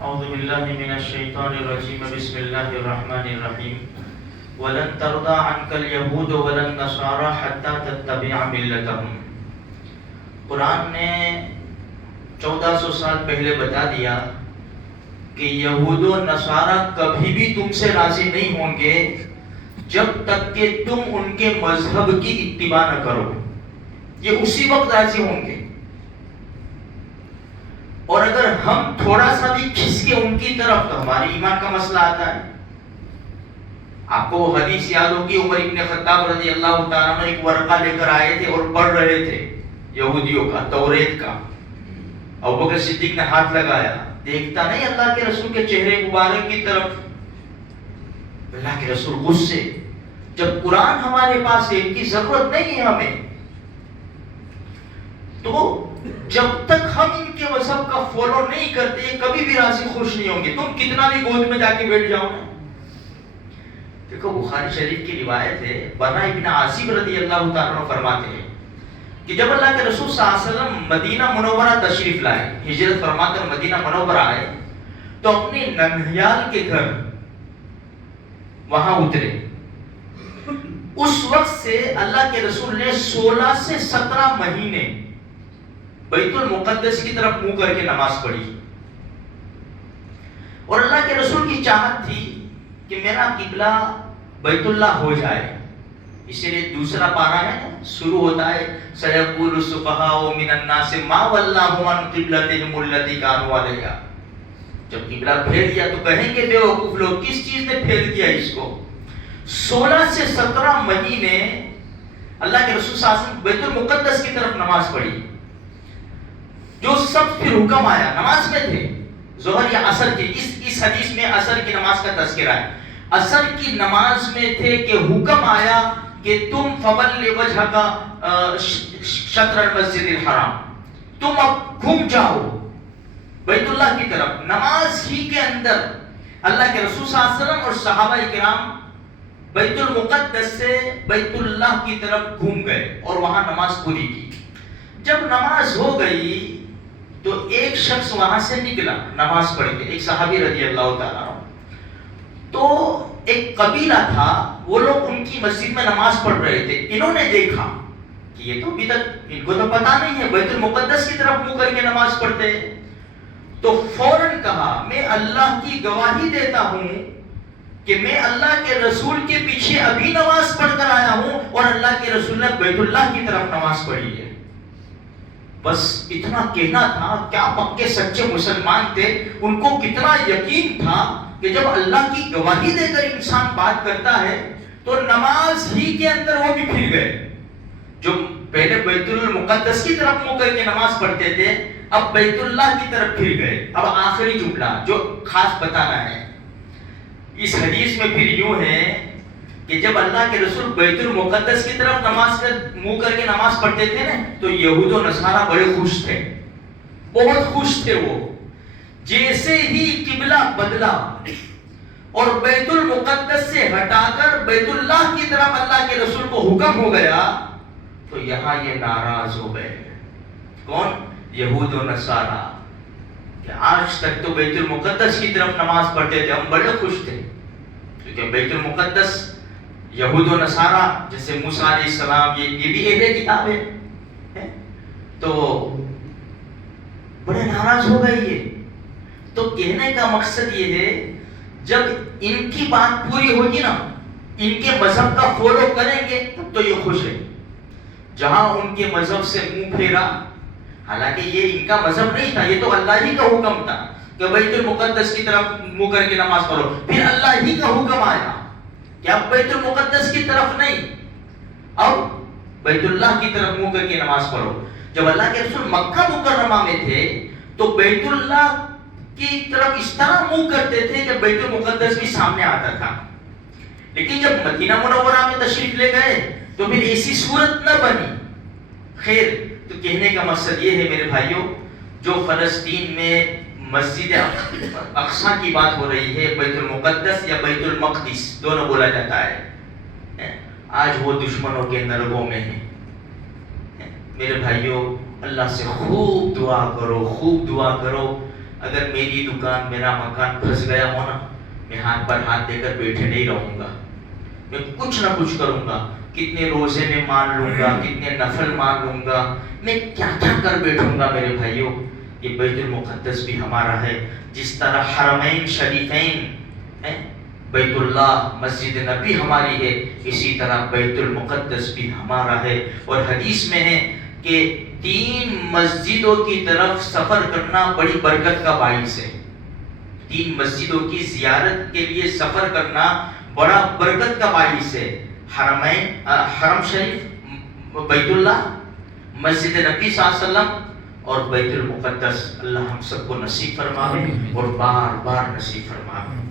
اعوذ باللہ من الشیطان الرجیم بسم اللہ الرحمن الرحیم ولن ترضى عنك اليهود ولا النصارى حتى تتبع ملتهم. قرآن نے 1400 سال پہلے بتا دیا کہ یہود و نصارہ کبھی بھی تم سے راضی نہیں ہوں گے جب تک کہ تم ان کے مذہب کی اتباع نہ کرو. یہ اسی وقت راضی ہوں گے، اور اگر ہم تھوڑا سا بھی کھس کے ان کی طرف تو ہمارے ایمان کا مسئلہ آتا ہے. آپ کو وہ حدیث یاد ہوگی، عمر ابن خطاب رضی اللہ تعالیٰ عنہ ایک ورقہ لے کر آئے تھے اور پڑھ رہے تھے یہودیوں کا، توریت کا. ابوبکر صدیق نے ہاتھ لگایا، دیکھتا نہیں اللہ کے رسول کے چہرے مبارک کی طرف. اللہ کے رسول غصے، جب قرآن ہمارے پاس ہے، ان کی ضرورت نہیں ہے ہمیں، تو جب تک ہم ان کے مذہب کا فالو نہیں کرتے کبھی بھی راضی خوش نہیں ہوں گے. تم کتنا بھی گود میں جا کے بیٹھ جاؤ نا. دیکھو بخاری شریف کی روایت ہے، برا ابن عازب رضی اللہ تعالیٰ عنہ فرماتے ہیں کہ جب اللہ کے رسول صلی اللہ علیہ وسلم مدینہ منورہ تشریف لائے، ہجرت فرما کر مدینہ منورہ آئے، تو اپنے ننھیال کے گھر وہاں اترے. اس وقت سے اللہ کے رسول نے 16 سے 17 مہینے بیت المقدس کی طرف منہ کر کے نماز پڑھی. اور اللہ کے رسول کی چاہت تھی کہ میرا قبلہ بیت اللہ ہو جائے. اسی لیے دوسرا پارہ ہے شروع ہوتا ہے سَيَقُولُ السُّفَهَاءُ مِنَ النَّاسِ مَا وَلَّاهُمْ عَنْ قِبْلَتِهِمُ الَّتِي كَانُوا عَلَيْهَا. جب قبلہ پھیر دیا تو کہیں گے بے وقوف لوگ، کس چیز نے پھیر دیا اس کو. 16 سے 17 مہینے اللہ کے رسول صلی اللہ علیہ وسلم بیت المقدس کی طرف نماز پڑھی. جو سب پھر حکم آیا، نماز میں تھے ظہر یا عصر کی، اس حدیث میں عصر کی نماز کا تذکرہ ہے. عصر کی نماز میں تھے کہ حکم آیا کہ تم فَوَلِّ وَجْهَكَ شَطْرَ الْمَسْجِدِ الْحَرَامِ، تم اب گھوم جاؤ بیت اللہ کی طرف. نماز ہی کے اندر اللہ کے رسول صلی اللہ علیہ وسلم اور صحابہ کرام بیت المقدس سے بیت اللہ کی طرف گھوم گئے اور وہاں نماز پوری کی. جب نماز ہو گئی تو ایک شخص وہاں سے نکلا نماز پڑھ کے، ایک صحابی رضی اللہ تعالیٰ عنہ. تو ایک قبیلہ تھا، وہ لوگ ان کی مسجد میں نماز پڑھ رہے تھے. انہوں نے دیکھا کہ یہ تو بدعت، ان کو تو پتا نہیں ہے بیت المقدس کی طرف منہ کر کے نماز پڑھتے ہیں. تو فوراً کہا میں اللہ کی گواہی دیتا ہوں کہ میں اللہ کے رسول کے پیچھے ابھی نماز پڑھ کر آیا ہوں اور اللہ کے رسول نے بیت اللہ کی طرف نماز پڑھی ہے. بس اتنا کہنا تھا. کیا پکے سچے مسلمان تھے، ان کو کتنا یقین تھا کہ جب اللہ کی گواہی دے کر انسان بات کرتا ہے تو نماز ہی کے اندر وہ بھی پھر گئے. جو پہلے بیت المقدس کی طرف منہ کر کے نماز پڑھتے تھے اب بیت اللہ کی طرف پھر گئے. اب آخری جملہ جو خاص بتانا ہے اس حدیث میں پھر یوں ہے کہ جب اللہ کے رسول بیت المقدس کی طرف نماز کر منہ کر کے نماز پڑھتے تھے نا تو یہود و نصارہ بڑے خوش تھے، بہت خوش تھے. وہ جیسے ہی قبلہ بدلا اور بیت المقدس سے ہٹا کر بیت اللہ کی طرف اللہ کے رسول کو حکم ہو گیا تو یہاں یہ ناراض ہو گئے. کون؟ یہود و نصارہ. کہ آج تک تو بیت المقدس کی طرف نماز پڑھتے تھے، ہم بڑے خوش تھے کیونکہ بیت المقدس یہود و نصارہ جیسے موسیٰ علیہ السلام یہ بھی اہل کتاب ہے، تو بڑے ناراض ہو گئے. یہ تو کہنے کا مقصد یہ ہے جب ان کی بات پوری ہوگی نا، ان کے مذہب کا فالو کریں گے تب تو یہ خوش ہے. جہاں ان کے مذہب سے منہ پھیرا، حالانکہ یہ ان کا مذہب نہیں تھا، یہ تو اللہ ہی کا حکم تھا کہ بیت المقدس کی طرف منہ کر کے نماز پڑھو. پھر اللہ ہی کا حکم آیا کہ اب بیت المقدس کی طرف نہیں، اب بیت اللہ کی طرف منہ کر کے نماز پڑھو. جب اللہ کے رسول مکہ مکرمہ میں تھے تو بیت اللہ کی طرف اس طرح منہ کرتے تھے کہ بیت المقدس بھی سامنے آتا تھا. لیکن جب مدینہ منورہ میں تشریف لے گئے تو پھر ایسی صورت نہ بنی. خیر، تو کہنے کا مقصد یہ ہے میرے بھائیوں، جو فلسطین میں مسجد اقصیٰ کی بات ہو رہی ہے، بیت المقدس یا بیت المقدس دونوں بولا جاتا ہے، آج وہ دشمنوں کے نرغوں میں ہے. میرے بھائیوں، اللہ سے خوب دعا کرو، خوب دعا کرو اگر میری دکان میرا مکان پھنس گیا ہو نا، میں ہاتھ پر ہاتھ دے کر بیٹھے نہیں رہوں گا، میں کچھ نہ کچھ کروں گا، کتنے روزے میں مان لوں گا، کتنے نفل مان لوں گا، میں کیا کیا کر بیٹھوں گا میرے بھائیوں۔ یہ بیت المقدس بھی ہمارا ہے، جس طرح حرمین شریفین بیت اللہ مسجد نبی ہماری ہے، اسی طرح بیت المقدس بھی ہمارا ہے۔ اور حدیث میں ہے کہ 3 مسجدوں کی طرف سفر کرنا بڑی برکت کا باعث ہے۔ 3 مسجدوں کی زیارت کے لیے سفر کرنا بڑا برکت کا باعث ہے۔ حرم شریف بیت اللہ، مسجد نبی صلی اللہ علیہ وسلم اور بیت المقدس۔ اللہ ہم سب کو نصیب فرمائے اور بار بار نصیب فرمائے۔